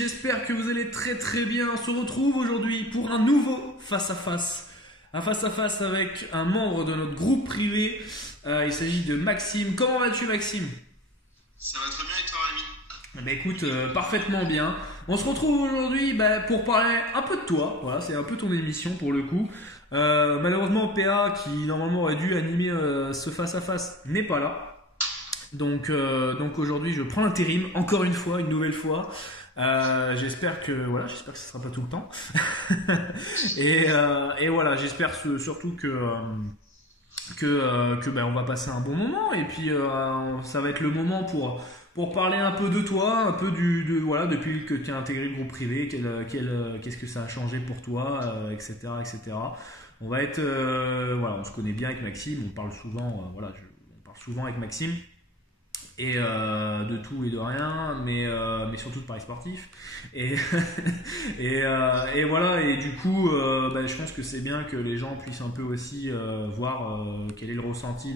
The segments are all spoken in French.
j'espère que vous allez très très bien. On se retrouve aujourd'hui pour un nouveau face-à-face. Un face-à-face avec un membre de notre groupe privé. Il s'agit de Maxime. Comment vas-tu, Maxime? Ça va très bien et toi, Rémi? Écoute, parfaitement bien. On se retrouve aujourd'hui pour parler un peu de toi. Voilà, c'est un peu ton émission pour le coup. Malheureusement, PA, qui normalement aurait dû animer ce face-à-face, n'est pas là. Donc aujourd'hui, je prends l'intérim, encore une fois, une nouvelle fois. J'espère que ce sera pas tout le temps. et voilà, j'espère surtout que on va passer un bon moment. Et puis ça va être le moment pour parler un peu de toi, un peu depuis que tu as intégré le groupe privé, qu'est-ce que ça a changé pour toi, etc., etc. On va être, on se connaît bien avec Maxime, on parle souvent, on parle souvent avec Maxime. Et de tout et de rien, mais surtout de paris sportifs. Et, et voilà, et du coup, je pense que c'est bien que les gens puissent un peu aussi voir quel est le ressenti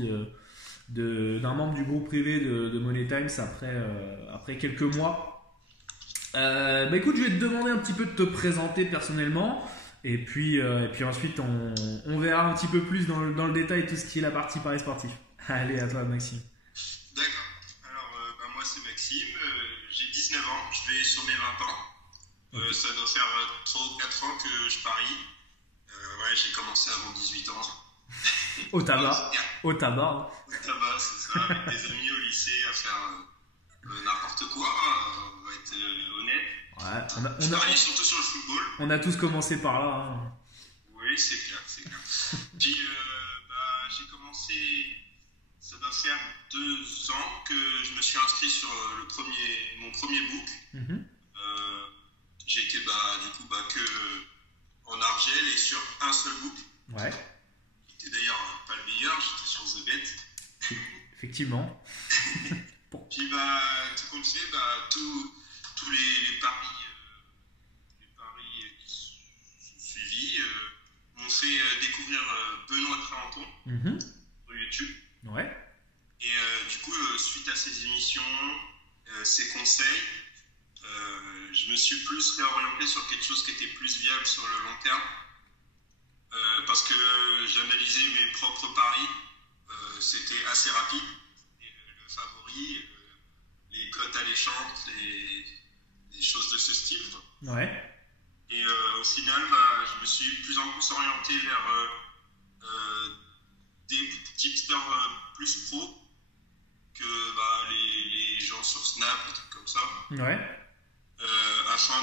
d'un membre du groupe privé de Money Times après quelques mois. Écoute, je vais te demander un petit peu de te présenter personnellement. Et puis ensuite, on verra un petit peu plus dans le détail tout ce qui est la partie paris sportif. Allez, à toi, Maxime. D'accord. Alors, moi c'est Maxime, j'ai 19 ans, je vais sur mes 20 ans. Okay. Ça doit faire 3 ou 4 ans que je parie. J'ai commencé avant 18 ans. Au tabac. Au tabac, c'est ça, avec des amis au lycée à faire n'importe quoi, on va être honnête. Ouais, je parie surtout sur le football. On a tous commencé par là. Hein. Oui, c'est clair. Puis j'ai commencé, ça doit faire 2 ans que je me suis inscrit sur mon premier book. Mm-hmm. J'ai été que en Argel et sur un seul book. Ouais. Qui était d'ailleurs pas le meilleur, j'étais sur The Bet. Effectivement. Bon. Puis tout comme c'est, tous les paris qui sont suivis m'ont fait découvrir Benoît Tralenton sur YouTube. Ouais. Et du coup, suite à ces émissions, ces conseils, je me suis plus réorienté sur quelque chose qui était plus viable sur le long terme. Parce que j'analysais mes propres paris, c'était assez rapide. Et, le favori, les cotes alléchantes, les choses de ce style. Ouais. Et au final, je me suis plus en plus orienté vers des tipsters plus pro que les gens sur Snap, des trucs comme ça. Ouais. Afin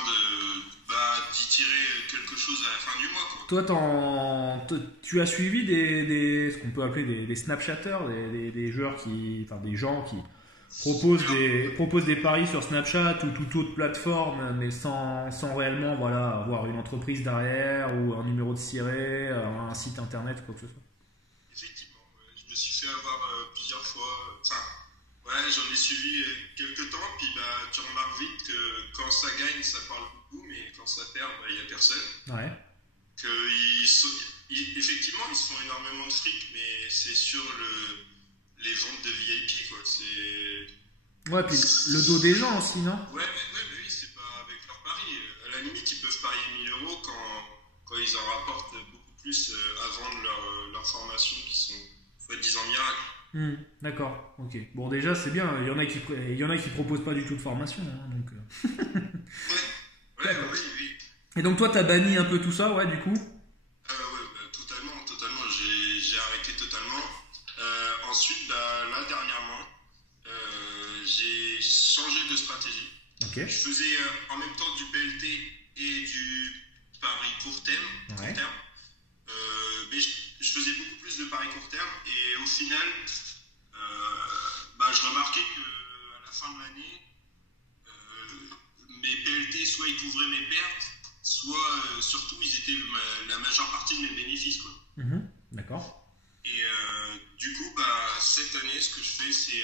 d'y tirer quelque chose à la fin du mois, quoi. Toi, tu as suivi ce qu'on peut appeler des Snapchatters, des joueurs des gens qui proposent des paris sur Snapchat ou toute autre plateforme, mais sans réellement avoir une entreprise derrière ou un numéro de siret, un site internet, quoi que ce soit. Effectivement, je me suis fait avoir plusieurs fois. J'en ai suivi quelques temps, puis tu remarques vite que quand ça gagne, ça parle beaucoup, mais quand ça perd, il n'y a personne. Ouais. Effectivement, ils se font énormément de fric, mais c'est sur les ventes de VIP, quoi. Ouais, puis le dos des gens aussi, non? Ouais, mais oui, c'est pas avec leur pari. À la limite, ils peuvent parier 1000 euros quand ils en rapportent beaucoup plus à vendre leurs formations qui sont soi-disant miracles. D'accord, ok. Bon, déjà, c'est bien. Il y en a qui proposent pas du tout de formation. Hein, donc... Oui. Et donc, toi, t'as banni un peu tout ça, ouais, du coup? Totalement. J'ai arrêté totalement. Ensuite, là, dernièrement, j'ai changé de stratégie. Okay. Je faisais en même temps du PLT et du pari court terme. Ouais. Mais je faisais beaucoup plus de paris court terme et au final, je remarquais qu'à la fin de l'année, mes PLT, soit ils couvraient mes pertes, soit surtout ils étaient la majeure partie de mes bénéfices, quoi. D'accord. Et du coup, cette année, ce que je fais, c'est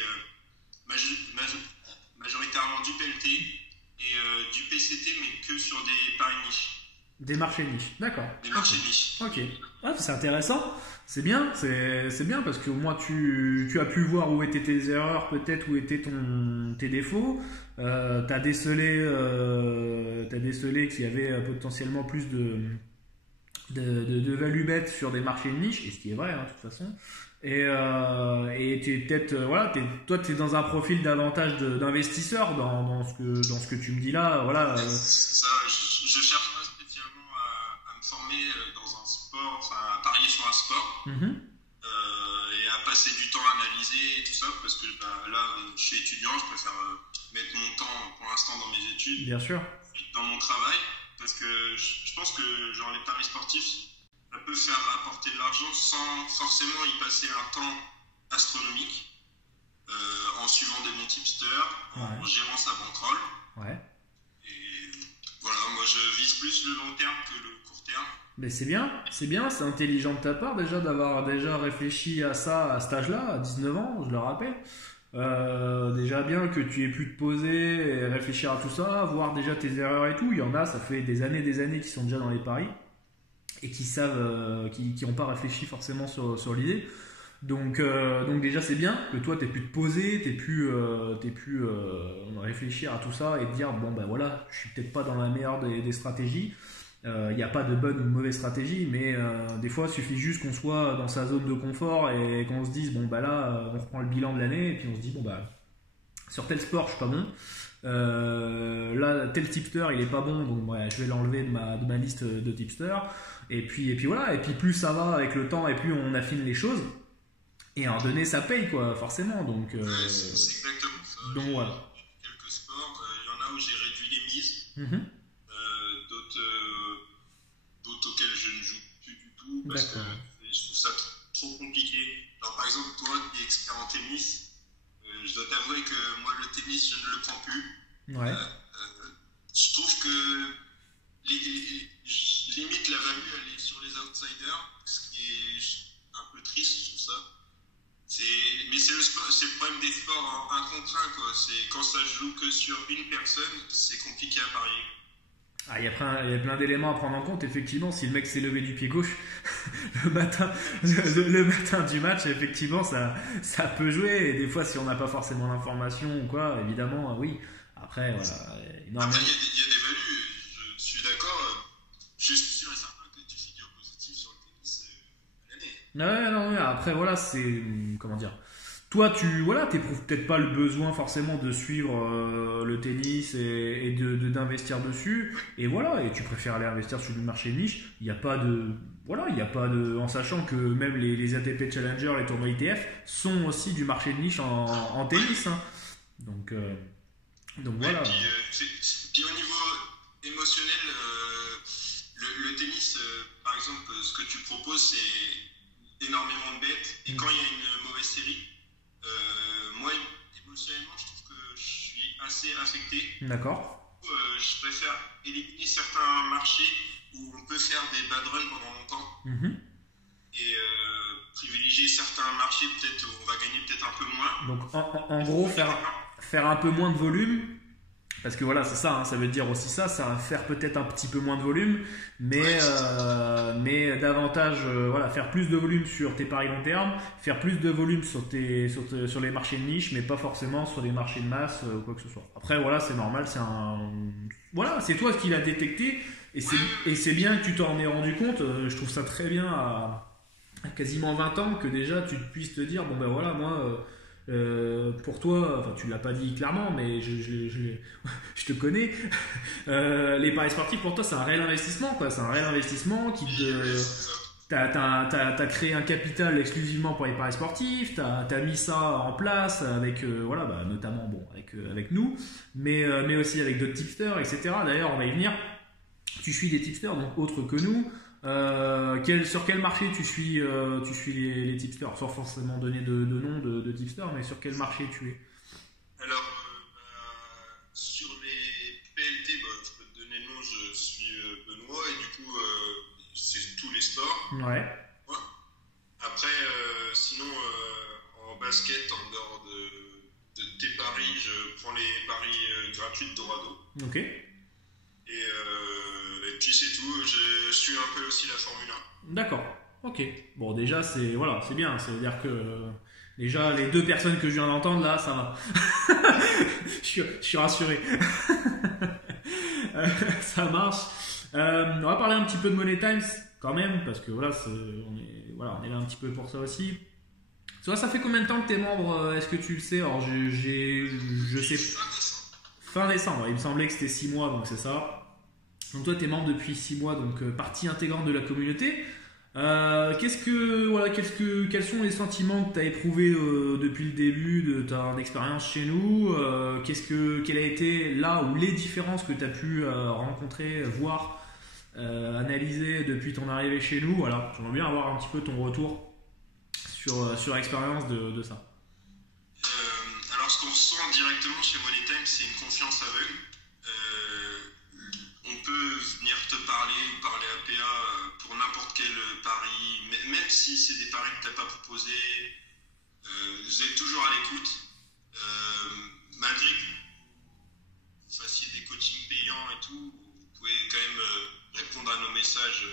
majoritairement du PLT et du PCT, mais que sur des paris niches. Des marchés de niche, d'accord. Des marchés de niche. Ok. Ah, c'est intéressant. C'est bien, c'est bien parce qu'au moins tu as pu voir où étaient tes erreurs, peut-être où étaient tes défauts. T'as décelé qu'il y avait potentiellement plus de value bet sur des marchés de niche, et ce qui est vrai de toute façon. Et tu es peut-être, toi tu es dans un profil davantage d'investisseur dans ce que tu me dis là. Voilà. C'est ça, je cherche pas spécialement à me former dans un sport, enfin à parier sur un sport. Et à passer du temps à analyser et tout ça, parce que là je suis étudiant, je préfère mettre mon temps pour l'instant dans mes études, bien sûr, dans mon travail, parce que je pense que genre les paris sportifs, ça peut faire rapporter de l'argent sans forcément y passer un temps astronomique, en suivant des bons tipsters, en gérant sa bankroll. Ouais. Et voilà, moi je vise plus le long terme que le court terme. Mais c'est bien, c'est intelligent de ta part déjà d'avoir déjà réfléchi à ça à cet âge-là, à 19 ans, je le rappelle. Déjà bien que tu aies pu te poser et réfléchir à tout ça, voir déjà tes erreurs et tout. Il y en a, ça fait des années qui sont déjà dans les paris et qui savent, qui n'ont pas réfléchi forcément sur l'idée. Donc déjà c'est bien que toi t'aies pu te poser, t'aies pu réfléchir à tout ça et te dire bon ben voilà, je suis peut-être pas dans la meilleure des stratégies. Il n'y a pas de bonne ou de mauvaise stratégie, mais des fois il suffit juste qu'on soit dans sa zone de confort et qu'on se dise bon bah là on reprend le bilan de l'année et puis on se dit bon bah sur tel sport je suis pas bon, là tel tipster il est pas bon donc ouais, je vais l'enlever de ma liste de tipsters et puis voilà, et puis plus ça va avec le temps et plus on affine les choses et à un donné ça paye quoi forcément donc c'est exactement ça. Donc voilà. Quelques sports, il y en a où j'ai réduit les mises. D'autres auxquels je ne joue plus du tout parce que je trouve ça trop compliqué. Alors, par exemple, toi qui es expert en tennis, je dois t'avouer que moi le tennis je ne le prends plus. Ouais. Je trouve que limite la value elle est sur les outsiders, ce qui est un peu triste, je trouve ça. Mais c'est le problème des sports un contre un, quoi. C'est quand ça joue que sur une personne, c'est compliqué à parier. Ah, il y a plein d'éléments à prendre en compte. Effectivement, si le mec s'est levé du pied gauche le matin du match, effectivement, ça peut jouer. Et des fois, si on n'a pas forcément l'information ou quoi, évidemment, oui. Après, voilà. Après, il y a des values. Je suis d'accord. Je suis sûr et certain que tu figures positif sur le tennis à l'année. Non. Après, voilà, c'est comment dire. Toi, t'éprouves peut-être pas le besoin forcément de suivre le tennis et d'investir dessus. Et voilà, et tu préfères aller investir sur le marché niche. Il n'y a pas de, en sachant que même les ATP Challenger, les tournois ITF sont aussi du marché de niche en tennis. Hein. Donc voilà. Puis au niveau émotionnel, le tennis, par exemple, ce que tu proposes, c'est énormément de bêtes. Et quand il y a une mauvaise série, moi, émotionnellement, je trouve que je suis assez affecté. D'accord. Je préfère éliminer certains marchés où on peut faire des bad runs pendant longtemps. Et privilégier certains marchés peut-être où on va gagner peut-être un peu moins. Donc en gros, faire un peu moins de volume. Parce que voilà, c'est ça, hein, ça veut dire aussi ça va faire peut-être un petit peu moins de volume, mais davantage, faire plus de volume sur tes paris long terme, faire plus de volume sur les marchés de niche, mais pas forcément sur les marchés de masse ou quoi que ce soit. Après, voilà, c'est normal, c'est toi qui l'as détecté, et c'est bien que tu t'en aies rendu compte. Je trouve ça très bien à quasiment 20 ans que déjà tu puisses te dire, bon ben voilà, moi... pour toi, enfin tu l'as pas dit clairement, mais je te connais. Les paris sportifs pour toi c'est un réel investissement, quoi. C'est un réel investissement qui t'as créé un capital exclusivement pour les paris sportifs. T'as mis ça en place avec notamment avec nous, mais aussi avec d'autres tipsters, etc. D'ailleurs on va y venir. Tu suis des tipsters donc autres que nous. Sur quel marché tu suis les tipsters, sans forcément donner de nom de tipsters, mais sur quel marché tu es? Alors, sur les PLT, je peux te donner le nom, je suis Benoît, et du coup, c'est tous les sports. Ouais. Après, sinon, en basket, en dehors de tes paris, je prends les paris gratuits de Dorado. Ok. Et puis c'est tout. Je suis un peu aussi la Formule 1. D'accord, ok. Bon, déjà, c'est bien. C'est-à-dire que déjà, les deux personnes que je viens d'entendre, là, ça va. Je suis rassuré. Ça marche. On va parler un petit peu de Money Times quand même, parce que voilà, on est là un petit peu pour ça aussi. Toi, ça fait combien de temps que t'es membre? Est-ce que tu le sais? Alors, je sais. Fin décembre. Il me semblait que c'était 6 mois, donc c'est ça. Donc toi, t'es membre depuis 6 mois, donc partie intégrante de la communauté. Quels sont les sentiments que tu as éprouvés depuis le début de ta expérience chez nous? Quelle a été là ou les différences que tu as pu rencontrer, voir, analyser depuis ton arrivée chez nous? Voilà, j'aimerais bien avoir un petit peu ton retour sur l'expérience de ça. Alors, ce qu'on ressent directement chez Money Time, c'est une confiance aveugle. On peut venir te parler ou parler à PA pour n'importe quel pari, même si c'est des paris que tu n'as pas proposés, vous êtes toujours à l'écoute. Malgré que vous fassiez des coachings payants et tout, vous pouvez quand même répondre à nos messages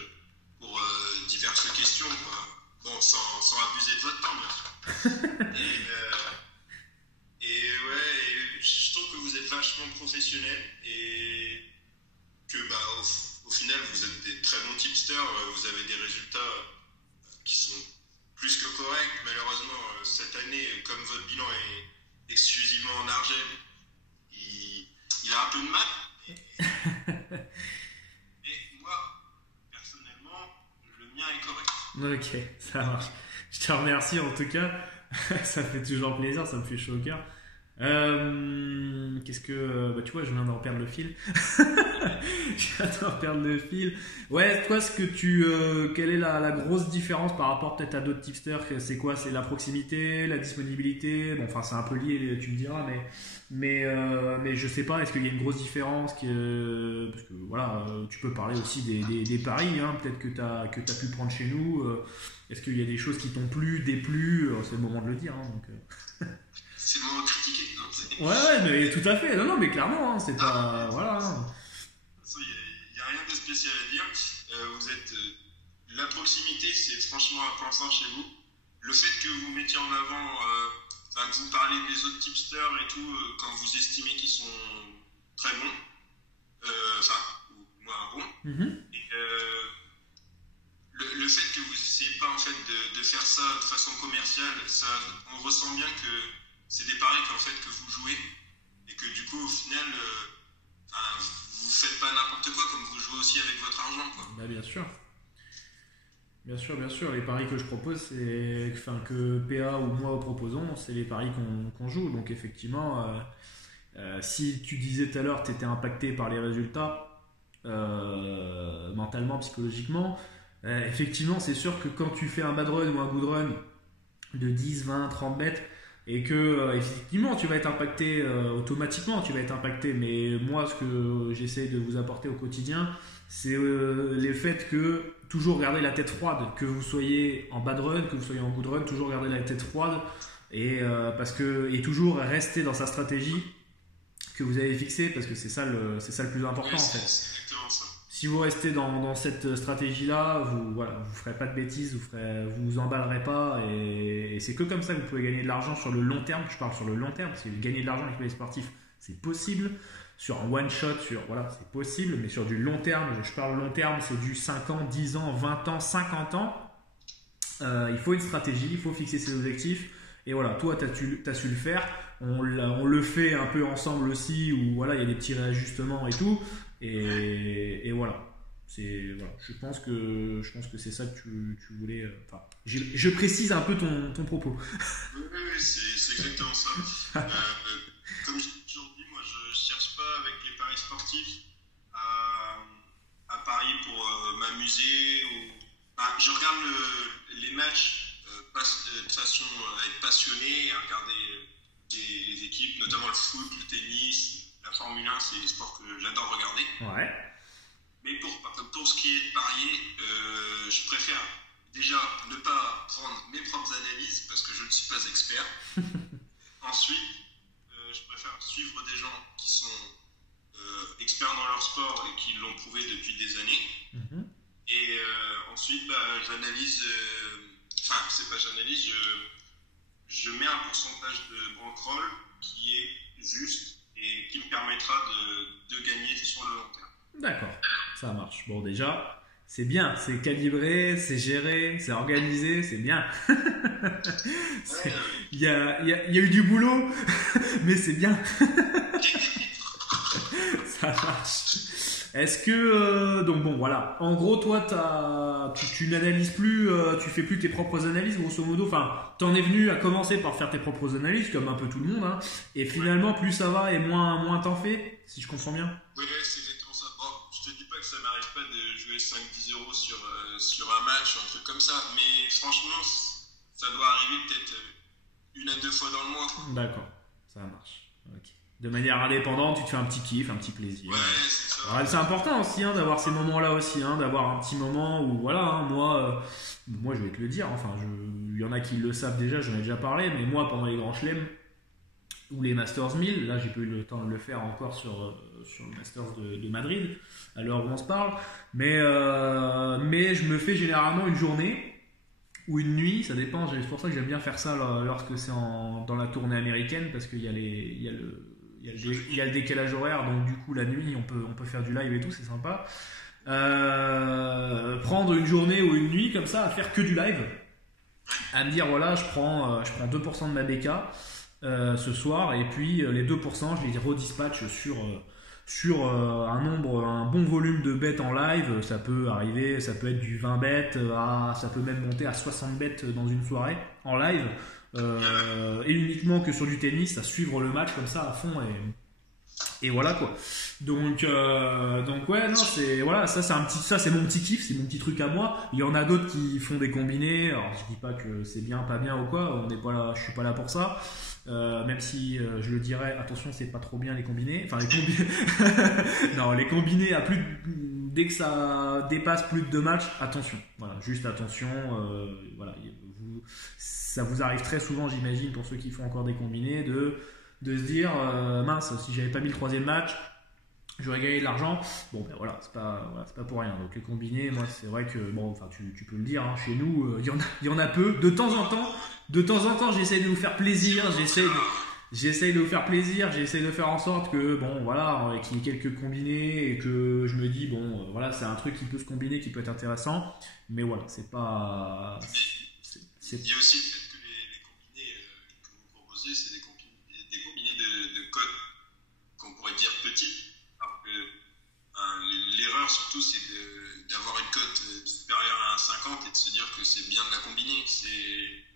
pour diverses questions, quoi. Bon, sans abuser de votre temps, bien sûr. Et je trouve que vous êtes vachement professionnel et que au final vous êtes des très bons tipsters, vous avez des résultats qui sont plus que corrects. Malheureusement, cette année, comme votre bilan est exclusivement en argent, il a un peu de mal. Et moi, personnellement, le mien est correct. Ok, ça marche. Je te remercie en tout cas. Ça fait toujours plaisir, ça me fait chaud au cœur. Tu vois, je viens d'en perdre le fil. Ouais, toi, quelle est la grosse différence par rapport peut-être à d'autres tipsters? C'est quoi? C'est la proximité, la disponibilité? Bon, enfin, c'est un peu lié, tu me diras, mais je sais pas, est-ce qu'il y a une grosse différence parce que voilà, tu peux parler aussi des paris, hein, peut-être que t'as pu prendre chez nous. Est-ce qu'il y a des choses qui t'ont plu, déplu? C'est le moment de le dire, hein, donc. C'est le moment de critiquer, non? Ouais, mais tout à fait. Non, mais clairement, hein, c'est pas. Voilà. Il n'y a rien de spécial à dire. La proximité, c'est franchement un point fort chez vous. Le fait que vous mettiez en avant, que vous parlez des autres tipsters et tout, quand vous estimez qu'ils sont très bons, ou moins bons. Mm-hmm. Et le fait que vous n'essayez pas en fait de faire ça de façon commerciale, on ressent bien que c'est des paris qu'en fait que vous jouez et que du coup au final vous faites pas n'importe quoi, comme vous jouez aussi avec votre argent, quoi. Bah, bien sûr, les paris que je propose, que PA ou moi proposons, c'est les paris qu'on joue. Donc effectivement, si tu disais tout à l'heure que tu étais impacté par les résultats mentalement, psychologiquement, effectivement c'est sûr que quand tu fais un bad run ou un good run de 10, 20, 30 bêtes, et que effectivement tu vas être impacté, automatiquement tu vas être impacté, mais moi ce que j'essaie de vous apporter au quotidien, c'est les faits que toujours garder la tête froide, que vous soyez en bad run, que vous soyez en good run, toujours garder la tête froide et toujours rester dans sa stratégie que vous avez fixée, parce que c'est ça le plus important, oui, en fait. C'est exactement ça. Si vous restez dans cette stratégie-là, vous ferez pas de bêtises, vous emballerez pas, et c'est que comme ça que vous pouvez gagner de l'argent sur le long terme. Je parle sur le long terme, parce que gagner de l'argent avec les sportifs, c'est possible. Sur un one shot, c'est possible, mais sur du long terme, je parle long terme, c'est du 5 ans, 10 ans, 20 ans, 50 ans. Il faut une stratégie, il faut fixer ses objectifs. Et voilà, toi, tu as su le faire. On le fait un peu ensemble aussi, où voilà, il y a des petits réajustements et tout. Et voilà. Je pense que c'est ça que tu voulais. Je précise un peu ton propos. Oui, c'est exactement ça. Comme je l'ai toujours dit, moi je cherche pas avec les paris sportifs à parier pour m'amuser. Je regarde les matchs de façon à être passionné, à regarder les équipes, notamment le foot, le tennis, la Formule 1, c'est des sports que j'adore regarder. Ouais. Mais pour ce qui est de parier, je préfère déjà ne pas prendre mes propres analyses parce que je ne suis pas expert. Ensuite, je préfère suivre des gens qui sont experts dans leur sport et qui l'ont prouvé depuis des années. Mhm. Et ensuite, j'analyse, enfin, c'est pas j'analyse, je mets un pourcentage de bankroll qui est juste et qui me permettra de gagner sur le long terme. D'accord, ça marche. Bon, déjà, c'est bien, c'est calibré, c'est géré, c'est organisé, c'est bien. Il y a eu du boulot, mais c'est bien. Ça marche. Est-ce que donc bon voilà, en gros toi tu n'analyses plus, tu fais plus tes propres analyses grosso modo. Enfin, t'en es venu à commencer par faire tes propres analyses comme un peu tout le monde, hein, et finalement plus ça va et moins t'en fais, si je comprends bien. Oui, c'est exactement ça. Bon, je te dis pas que ça m'arrive pas de jouer 5-10 euros sur un match ou un truc comme ça, mais franchement ça doit arriver peut-être 1 à 2 fois dans le mois. D'accord, ça marche. Ok. De manière indépendante, tu te fais un petit kiff, un petit plaisir. Ouais, c'est ça. Alors, c'est important aussi d'avoir ces moments-là aussi, d'avoir un petit moment où voilà, moi je vais te le dire, enfin il y en a qui le savent déjà, j'en ai déjà parlé, mais moi pendant les grands chelems ou les Masters 1000, là j'ai pas eu le temps de le faire encore sur le Masters de Madrid à l'heure où on se parle, mais je me fais généralement une journée ou une nuit, ça dépend, c'est pour ça que j'aime bien faire ça lorsque c'est dans la tournée américaine, parce qu'il y a le décalage horaire, donc du coup la nuit on peut faire du live et tout, c'est sympa. Prendre une journée ou une nuit comme ça à faire que du live, à me dire voilà, je prends 2% de ma BK ce soir, et puis les 2% je les redispatche sur un bon volume de bêtes en live. Ça peut être du 20 bêtes, ça peut même monter à 60 bêtes dans une soirée en live, et uniquement que sur du tennis, à suivre le match comme ça à fond, et voilà quoi. Donc ouais, non, c'est voilà, ça c'est mon petit kiff, c'est mon petit truc à moi. Il y en a d'autres qui font des combinés. Alors je dis pas que c'est bien, pas bien ou quoi, on n'est pas là, je suis pas là pour ça. Même si je le dirais, attention, c'est pas trop bien les combinés. Enfin les combinés, non, les combinés dès que ça dépasse plus de 2 matchs, attention. Voilà, juste attention. Voilà, ça vous arrive très souvent, j'imagine, pour ceux qui font encore des combinés, de se dire mince, si j'avais pas mis le 3e match, j'aurais gagné de l'argent. Bon ben voilà, c'est pas pour rien. Donc les combinés, moi c'est vrai que bon, enfin tu peux le dire, chez nous il y en a peu. De temps en temps, j'essaie de vous faire plaisir, j'essaie de vous faire plaisir, j'essaie de faire en sorte que bon voilà, qu'il y ait quelques combinés, et que je me dis bon voilà, c'est un truc qui peut se combiner, qui peut être intéressant, mais voilà, c'est pas il y a aussi le fait que les combinés que vous proposez, c'est des combinés de codes qu'on pourrait dire petits. Alors que l'erreur surtout, c'est d'avoir une cote supérieure à 1,50 et de se dire que c'est bien de la combiner.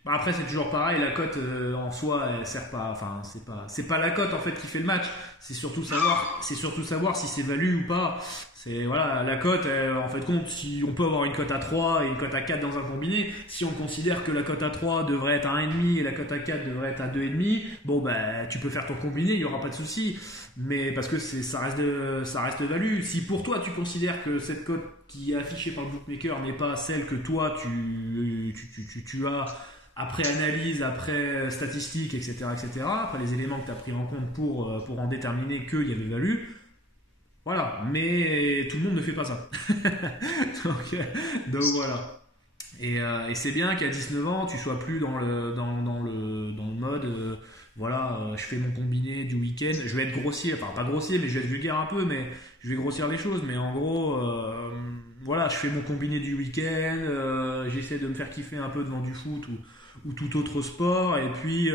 Après c'est toujours pareil, la cote en soi elle sert pas, enfin c'est pas la cote en fait qui fait le match, c'est surtout savoir si c'est value ou pas. C'est voilà, la cote en fait compte, si on peut avoir une cote à 3 et une cote à 4 dans un combiné, si on considère que la cote à 3 devrait être à 1,5 et la cote à 4 devrait être à 2,5, bon bah tu peux faire ton combiné, il y aura pas de souci, mais parce que ça reste value. Si pour toi tu considères que cette cote qui est affichée par le bookmaker n'est pas celle que toi tu as après analyse, après statistiques, etc., après les éléments que tu as pris en compte pour en déterminer qu'il y avait value, voilà, mais tout le monde ne fait pas ça. donc voilà. Et c'est bien qu'à 19 ans, tu sois plus dans le mode voilà, je fais mon combiné du week-end, je vais être grossier, enfin pas grossier, mais je vais être vulgaire un peu, mais je vais grossir les choses, mais en gros voilà, je fais mon combiné du week-end, j'essaie de me faire kiffer un peu devant du foot ou tout autre sport, et puis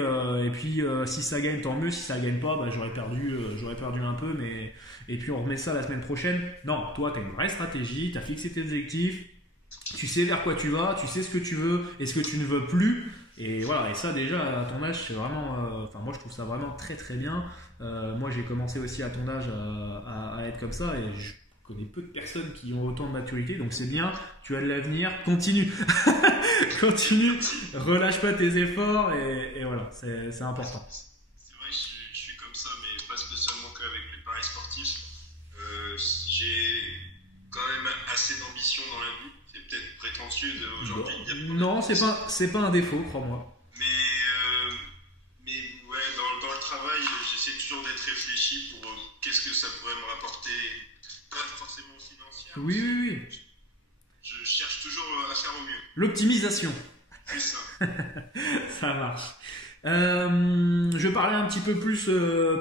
si ça gagne tant mieux, si ça gagne pas, bah, j'aurais perdu un peu, mais et puis on remet ça la semaine prochaine. Non, toi tu as une vraie stratégie, tu as fixé tes objectifs, tu sais vers quoi tu vas, tu sais ce que tu veux et ce que tu ne veux plus, et voilà, et ça déjà à ton âge c'est vraiment enfin moi je trouve ça vraiment très très bien. Moi j'ai commencé aussi à ton âge à être comme ça, et je connais peu de personnes qui ont autant de maturité, donc c'est bien, tu as de l'avenir, continue. Continue, relâche pas tes efforts, et voilà, c'est important. C'est vrai que je suis comme ça, mais pas spécialement qu'avec les paris sportifs. J'ai quand même assez d'ambition dans la vie. C'est peut-être prétentieux aujourd'hui de dire. Non, c'est pas un défaut, crois-moi. Mais ouais, dans le travail, j'essaie toujours d'être être réfléchi pour qu'est-ce que ça pourrait me rapporter, pas forcément financier. Oui, oui, oui. Je cherche toujours à faire au mieux. L'optimisation. C'est ça. Ça marche. Je parlais un petit peu plus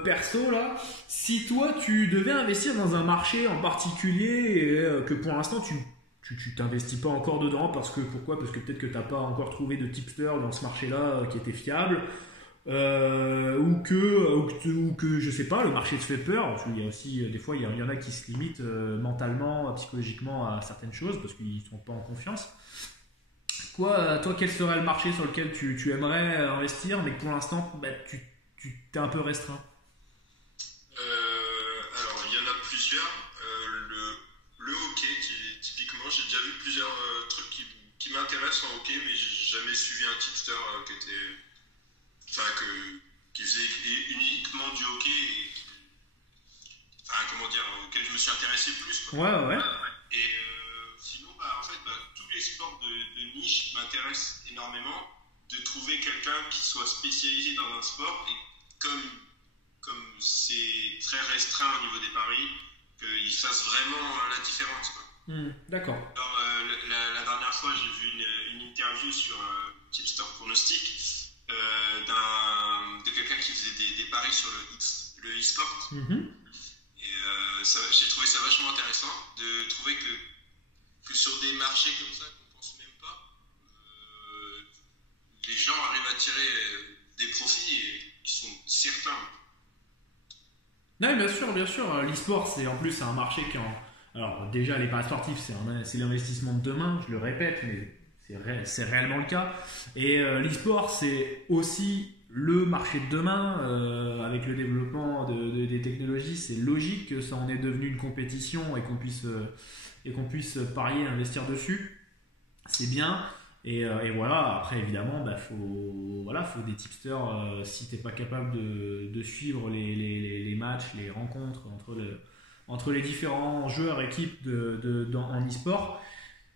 perso là. Si toi tu devais investir dans un marché en particulier et que pour l'instant tu t'investis pas encore dedans pourquoi? Parce que peut-être que t'as pas encore trouvé de tipster dans ce marché-là qui était fiable, ou que je sais pas, le marché te fait peur. Parce qu'il y a aussi des fois il y en a qui se limitent mentalement, psychologiquement à certaines choses parce qu'ils sont pas en confiance. Toi, quel serait le marché sur lequel tu aimerais investir, mais que pour l'instant, tu t'es un peu restreint? Alors, il y en a plusieurs. Le hockey, typiquement, j'ai déjà vu plusieurs trucs qui m'intéressent en hockey, mais j'ai jamais suivi un tipster qui faisait uniquement du hockey et auquel je me suis intéressé plus, quoi. Ouais. Et sinon, en fait, tous les sports de niche m'intéressent énormément. De trouver quelqu'un qui soit spécialisé dans un sport et comme c'est très restreint au niveau des paris, qu'il fasse vraiment la différence, quoi. D'accord. Alors, la dernière fois, j'ai vu une interview sur Tipster Pronostic de quelqu'un qui faisait des paris sur le e-sport. Et j'ai trouvé ça vachement intéressant de trouver que sur des marchés comme ça qu'on pense même pas, les gens arrivent à tirer des profits qui sont certains. Non, bien sûr. L'e-sport, c'est un marché alors déjà les paris sportifs, c'est l'investissement de demain. Je le répète, mais c'est réellement le cas. Et l'e-sport, c'est aussi le marché de demain. Avec le développement des technologies, c'est logique que ça en est devenu une compétition et qu'on puisse parier, investir dessus. C'est bien. Et voilà, après évidemment, faut des tipsters. Si t'es pas capable de suivre les matchs, les rencontres entre les différents joueurs, équipes en e-sport,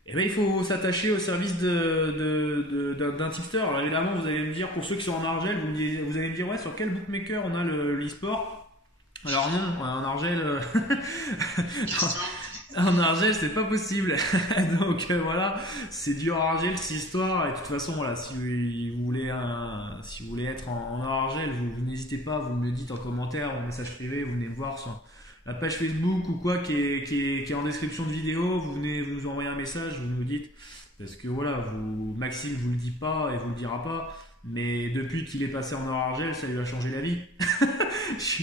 il faut s'attacher au service d'un tipster. Alors évidemment, vous allez me dire, pour ceux qui sont en Argel, vous allez me dire, ouais, sur quel bookmaker on a l'e-sport? Alors non, en Argel, en Argel, c'est pas possible. Donc voilà, c'est du hors Argel, c'est histoire. Et de toute façon, voilà, si vous voulez être en hors Argel, vous n'hésitez pas, vous me le dites en commentaire ou en message privé, vous venez me voir sur la page Facebook ou quoi qui est en description de vidéo, vous nous envoyez un message, vous nous dites, parce que voilà, Maxime vous le dit pas et vous le dira pas, mais depuis qu'il est passé en hors Argel, ça lui a changé la vie. Je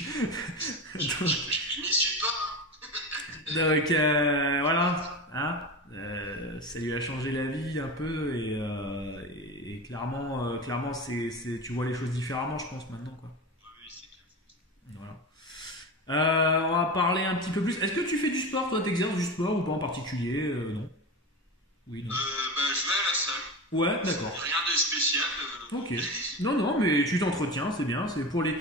n'y suis pas. Donc voilà, hein, ça lui a changé la vie un peu et clairement tu vois les choses différemment, je pense, maintenant, quoi. Oui, c'est clair. Voilà. On va parler un petit peu plus. Est-ce que tu fais du sport, toi? T'exerces du sport ou pas en particulier? Non. Oui, non. Je vais à la salle. Ouais, d'accord. Rien de spécial. Ok. Non, mais tu t'entretiens, c'est bien. C'est pour les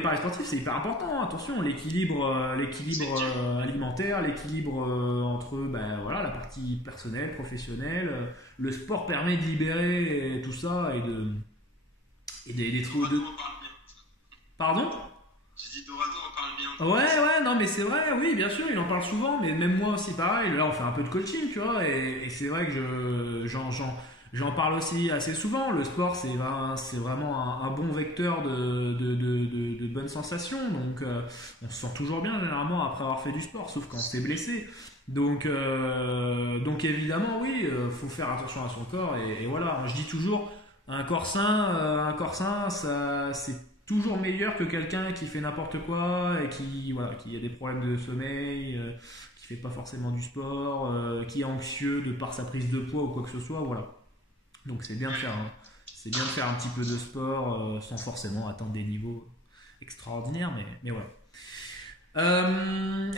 paris sportifs, c'est hyper important. Attention, l'équilibre alimentaire, l'équilibre entre la partie personnelle, professionnelle. Le sport permet de libérer tout ça et des trous de. Pardon? J'ai dit Dorado en parle bien. Ouais, non, mais c'est vrai, oui, bien sûr, il en parle souvent, mais même moi aussi, pareil. Là, on fait un peu de coaching, tu vois, et c'est vrai que j'en parle aussi assez souvent. Le sport, c'est vraiment un bon vecteur de bonnes sensations. Donc, on se sent toujours bien, généralement, après avoir fait du sport, sauf quand on s'est blessé. Donc évidemment, oui, faut faire attention à son corps, et voilà. Je dis toujours, un corps sain, ça, c'est toujours meilleur que quelqu'un qui fait n'importe quoi et qui a des problèmes de sommeil, qui fait pas forcément du sport, qui est anxieux de par sa prise de poids ou quoi que ce soit, voilà. Donc c'est bien de faire un petit peu de sport sans forcément atteindre des niveaux extraordinaires, mais voilà.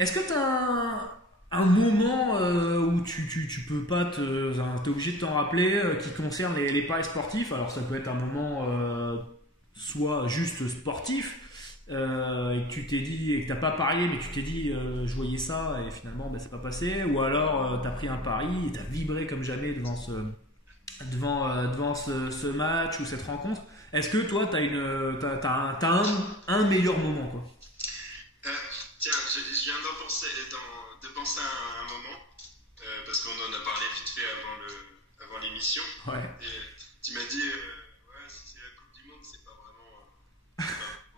Est-ce que tu as un moment où tu peux pas t'es obligé de t'en rappeler, qui concerne les paris sportifs? Alors ça peut être un moment soit juste sportif, et que tu t'es dit, et que t'as pas parié, mais tu t'es dit je voyais ça et finalement c'est pas passé, ou alors t'as pris un pari et t'as vibré comme jamais devant ce match ou cette rencontre. Est-ce que toi t'as un meilleur moment, quoi? fait avant l'émission. Ouais. Et tu m'as dit, ouais, si c'est la Coupe du Monde, c'est pas vraiment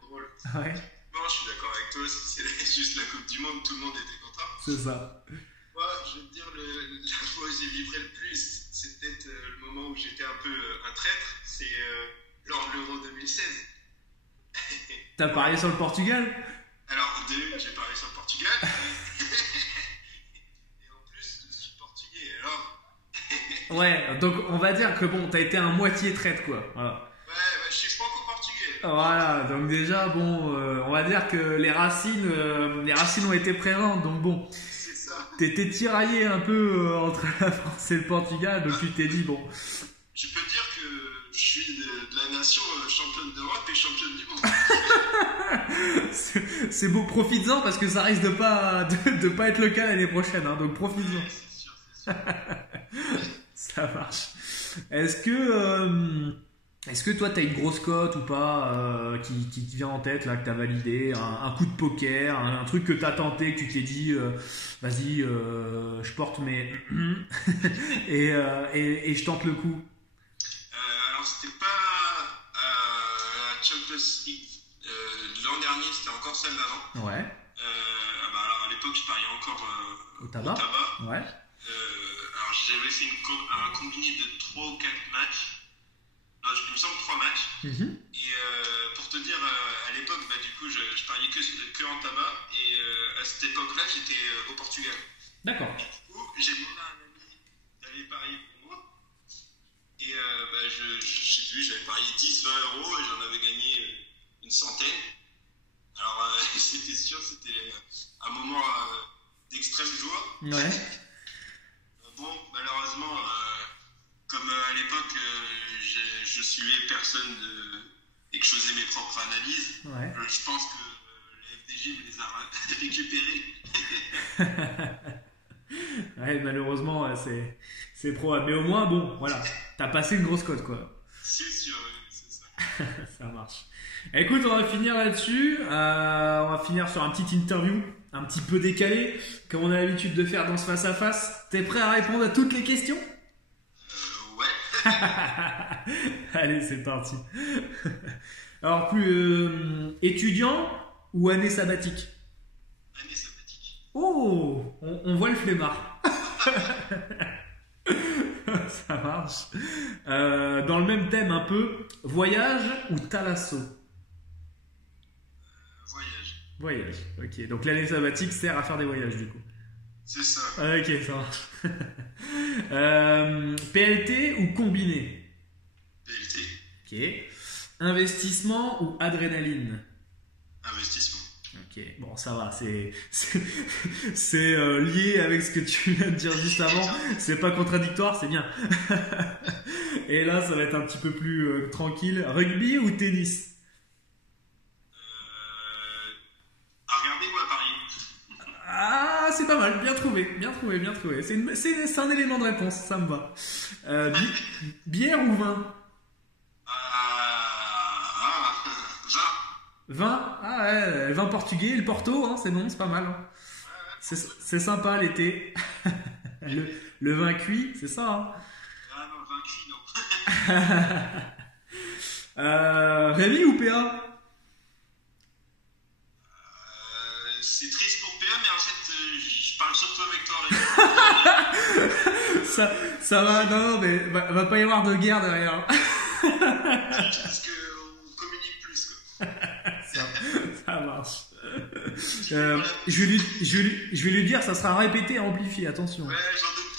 drôle. Ouais. Bon, je suis d'accord avec toi, si c'est juste la Coupe du Monde, tout le monde était content. C'est ça. Moi, je vais te dire, la fois où j'ai vibré le plus, c'est peut-être le moment où j'étais un peu un traître, c'est lors de l'Euro 2016. T'as parié sur le Portugal? Alors, au début, j'ai parié sur le Portugal. Et en plus, je suis portugais, alors. Ouais, donc on va dire que bon, t'as été un moitié traite, quoi. Voilà. Ouais, je suis franco-portugais. Voilà, donc déjà, bon, on va dire que les racines ont été présentes, donc bon. C'est ça. T'étais tiraillé un peu entre la France et le Portugal, donc tu t'es dit, bon. Je peux dire que je suis de la nation championne d'Europe et championne du monde. C'est beau, profites-en parce que ça risque de pas être le cas l'année prochaine, hein, donc profites-en. Ouais, c'est sûr. Ça marche. Est-ce que toi t'as une grosse cote ou pas qui te vient en tête là, que t'as validé, un coup de poker, un truc que t'as tenté, que tu t'es dit vas-y je porte mes et je tente le coup. Alors c'était pas la Champions League de l'an dernier, c'était encore celle d'avant. Ouais. Alors à l'époque je pariais encore Au tabac. Ouais. Alors j'avais fait un combiné de 3 ou 4 matchs. Non, il me semble 3 matchs. Mm-hmm. Et pour te dire, à l'époque, du coup, je pariais que en tabac. Et à cette époque-là, j'étais au Portugal. D'accord. Et du coup, j'ai demandé à un ami d'aller parier pour moi. Et je sais plus, j'avais parié 10-20 euros et j'en avais gagné une centaine. Alors, c'était sûr, c'était un moment d'extrême joie. Ouais. Bon, malheureusement, comme à l'époque, je suivais personne et que je faisais mes propres analyses, Ouais. je pense que le FDJ me les a récupérés. Ouais, malheureusement, c'est probable. Mais au moins, bon, voilà, t'as passé une grosse cote, quoi. C'est sûr, c'est ça. Ça marche. Écoute, on va finir là-dessus. On va finir sur un petit interview, un petit peu décalé, comme on a l'habitude de faire dans ce face-à-face. T'es prêt à répondre à toutes les questions? Ouais. Allez, c'est parti. Alors, plus étudiant ou année sabbatique? Année sabbatique. Oh, on voit le flemmard. Ça marche. Dans le même thème un peu, voyage ou thalasso? Voyage. Voyage, ok. Donc l'année sabbatique sert à faire des voyages du coup. C'est ça. Ok, ça marche. PLT ou combiné? PLT. Ok. Investissement ou adrénaline? Investissement. Ok, bon ça va, c'est lié avec ce que tu viens de dire juste avant, c'est pas contradictoire, c'est bien. Et là ça va être un petit peu plus tranquille. Rugby ou tennis? À regarder ou à parier? Ah, c'est pas mal, bien trouvé, bien trouvé, bien trouvé. C'est un élément de réponse, ça me va. Bière ou vin? 20. Vin? Ah ouais, vin portugais, le Porto, hein, c'est bon, c'est pas mal. Hein. C'est sympa l'été. le vin cuit, c'est ça. Hein. Ah non, 20 cuit, non. Rémi ou PA? C'est triste pour PA, mais en fait, je parle surtout avec toi, Rémi. Ça va, non, mais va pas y avoir de guerre derrière. Parce qu'on communique plus, quoi. Ça marche. Je vais lui dire, ça sera répété et amplifié, attention. Ouais, j'en doute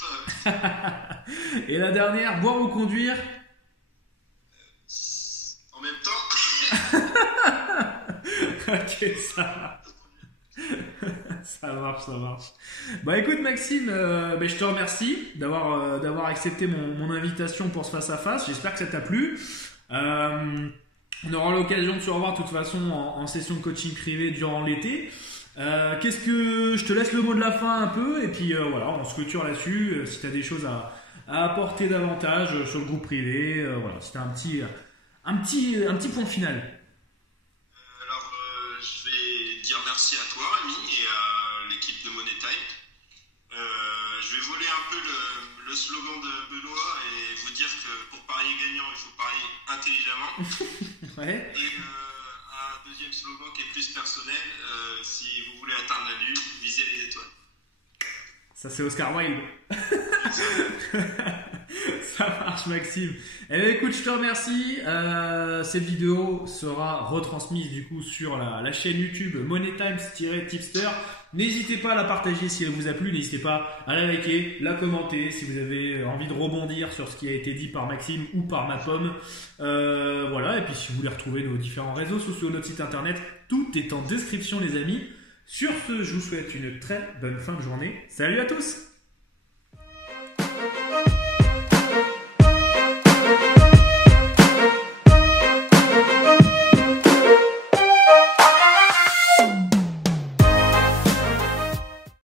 pas. Et la dernière, boire ou conduire? En même temps. Ok, ça marche, ça marche. Bah écoute Maxime, je te remercie d'avoir accepté mon invitation pour ce face-à-face. J'espère que ça t'a plu. On aura l'occasion de se revoir de toute façon en session de coaching privé durant l'été. Je te laisse le mot de la fin un peu et puis voilà, on se clôture là-dessus. Si tu as des choses à apporter davantage sur le groupe privé, voilà, c'était un petit point final. Alors, je vais dire merci à toi, Rémi, et à l'équipe de Money Time. Je vais voler un peu le slogan de Benoît et vous dire que pour parier gagnant, il faut parier intelligemment. Ouais. Et un deuxième slogan qui est plus personnel, si vous voulez atteindre la lune, visez les étoiles. Ça, c'est Oscar Wilde. Ça marche, Maxime. Eh bien, écoute, je te remercie. Cette vidéo sera retransmise du coup sur la chaîne YouTube Money Times-Tipster. N'hésitez pas à la partager si elle vous a plu. N'hésitez pas à la liker, la commenter si vous avez envie de rebondir sur ce qui a été dit par Maxime ou par ma pomme. Voilà. Et puis, si vous voulez retrouver nos différents réseaux sociaux, notre site internet, tout est en description, les amis. Sur ce, je vous souhaite une très bonne fin de journée. Salut à tous!